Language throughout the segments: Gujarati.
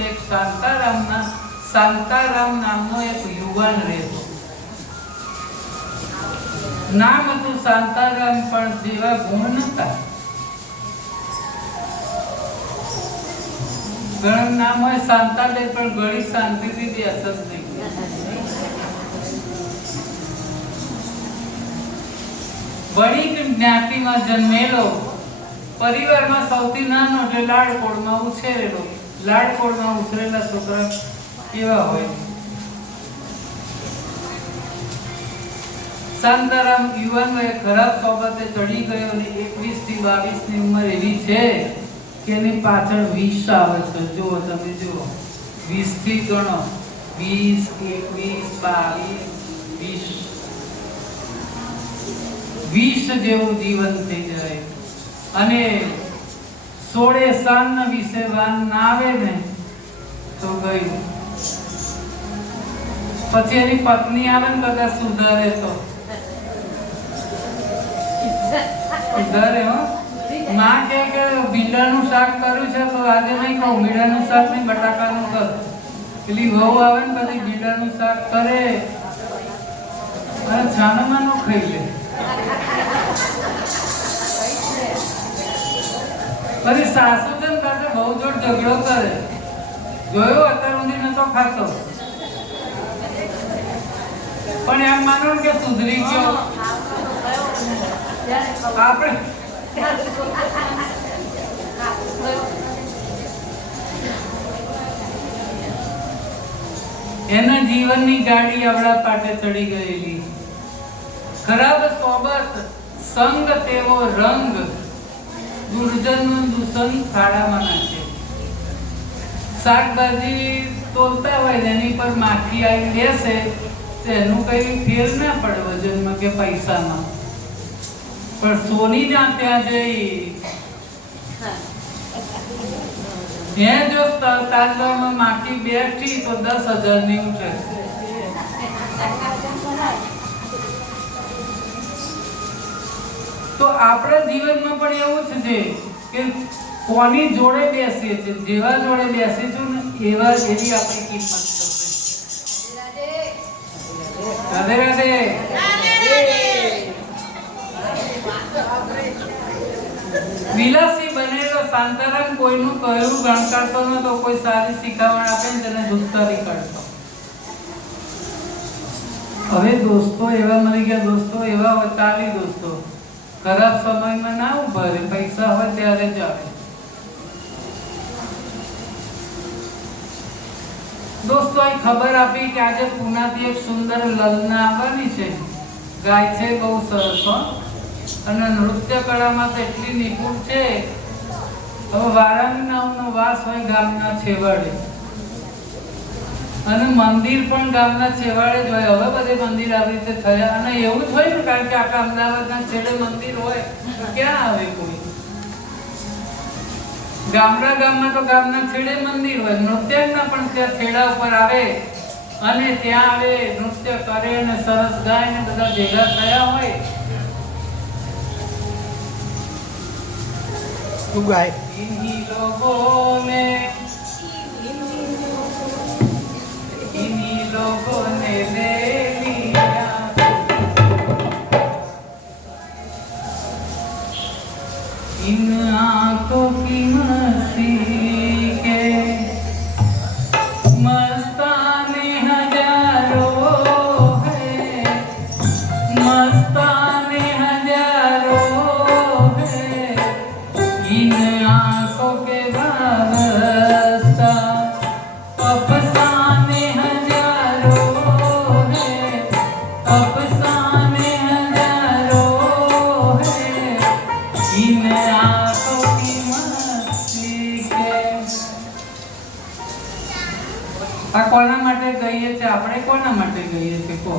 વખતે એક શાંતારામ નામનો એક યુવાન રહેતો. નામ હતું શાંતારામ, પણ જેવા ગુણ નતા. ઘણા નામ હોય શાંતાલે, પણ ઘણી શાંતિથી બેસત નહીં. વણિક જ્ઞાતિમાં જન્મેલો, પરિવારમાં સૌથી નાનો, એટલે લાડકોડમાં ઉછરેલો. લાડકોડમાં ઉછરેલા છોકરા કેવા હોય. શાંતારામ યુવાનનો એક ખરાબ સોબતે ચડી ગયો અને 21 થી 22 ની ઉંમર એવી છે કે એની પાછળ 20 આવે છે. જુઓ, તમે જુઓ, 20 થી ગણો, 20, 21, 22, 20 જેવું જીવન થઈ જાય. અને 16 સાલના વિશે વાન ના આવે ને તો ગયું. પછી એની પત્ની આવે ને બધા સુધારે તો સુધારે. હો, માં કે ભીંડાનું શાક કર્યું છે તો આજે નહીં કહું, ભીંડાનું શાક નહીં, બટાકાનું કર. પેલી વહુ આવે ને પછી ભીંડાનું શાક કરે અને છાનોમાનો ખાઈ લે. પછી સાસુ છે ને પાસે બહુ જોર ઝઘડો કરે. જોયો અત્યાર સુધી નતો ખાતો, પણ એમ માનો કે સુધરી ગયો. આપણે એના જીવનની ગાડી આવડા પાટે ચડી ગયેલી. ખરાબ સોબત, સંગ તેવો રંગ, દુર્જનનું દૂષણ ખાડામાં નાખે. શાકભાજી તોલતા હોય એની પર માખી આવી લેશે તો એનું કઈ ફેર ના પડે વજનમાં કે પૈસામાં. પણ સોની ના ત્યાં જઈ જો તાંદળમાં માખી બેઠી તો 10,000 ની ઉઠે. તો આપણા જીવનમાં પણ એવું જ છે કે કોની જોડે બેસીએ છીએ, જેવા જોડે બેસીશું ને એવા એવી આપણી કિંમત થશે. રાધે રાધે. વિલાસી બનેલો શાંતારામ કોઈનું કહ્યું ગણકારતો નતો. કોઈ સારી શીખામણ આપે ને તેને દુસ્તરી કરતો. હવે દોસ્તો એવા મળી ગયા, દોસ્તો એવા ચાલી દોસ્તો ખરાબ સમયમાં ના ઉભા રહે, પૈસા હોય ત્યારે જ આવે. દોસ્તો આ ખબર આપી કે આજે પુનાથી એક સુંદર લલના આવવાની છે. ગાય છે બહુ સરસ, અને નૃત્ય કળામાં તો એટલી નિપુણ છે. હવે વારાની નામનો વાસ હોય ગામના છેવાડે, અને મંદિર પણ ગામના છેવાડે જ હોય. હવે બધે મંદિર આવી રીતે થયા, અને એવું જ હોય ને, કારણ કે આખા અમદાવાદના છેડે મંદિર હોય તો ક્યાં આવે કોઈ. ગામમાં તો ગામના છેડે મંદિર હોય. નૃત્યના પણ ત્યાં છેડા ઉપર આવે અને ત્યાં આવે, નૃત્ય કરે અને સરસ ગાય ને બધા ભેગા થયા હોય. શું ગાય? ઇન્હી લોગોને ले लिया, इन आंखों की मस्ती के मस्ताने हजारों है, मस्ताने हजारों है, इन आंखों के वास्ता अफसाने हजारों है, अफसाने हजारों है, इन आंखों की मस्ती के। આ કોના માટે ગઈએ છે? આપણે કોના માટે ગઈએ છે? કો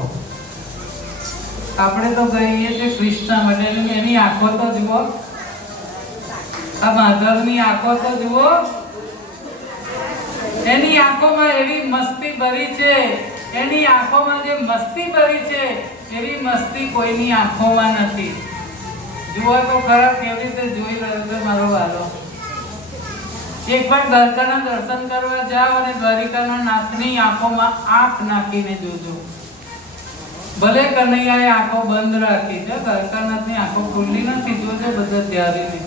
આપણે તો ગઈએ છે કૃષ્ણ માટે. એની આંખો તો જુઓ, આ માધવની આંખો તો જુઓ, એની આંખોમાં એવી મસ્તી ભરી છે, એની આંખોમાં જે મસ્તી ભરી છે એવી મસ્તી કોઈની આંખોમાં નથી. જુઓ તો ખરા કેવી રીતે જોઈ રહ્યો છે મારો વાલો. એકવાર દ્વારકાના દર્શન કરવા જાઓ અને દ્વારિકાના નાથની આંખોમાં આંખ નાખીને જોજો. ભલે કનૈયાએ આંખો બંધ રાખી છે, દ્વારકાનાથની આંખો ખુલ્લી નથી, જોજો બધા ધ્યારીને.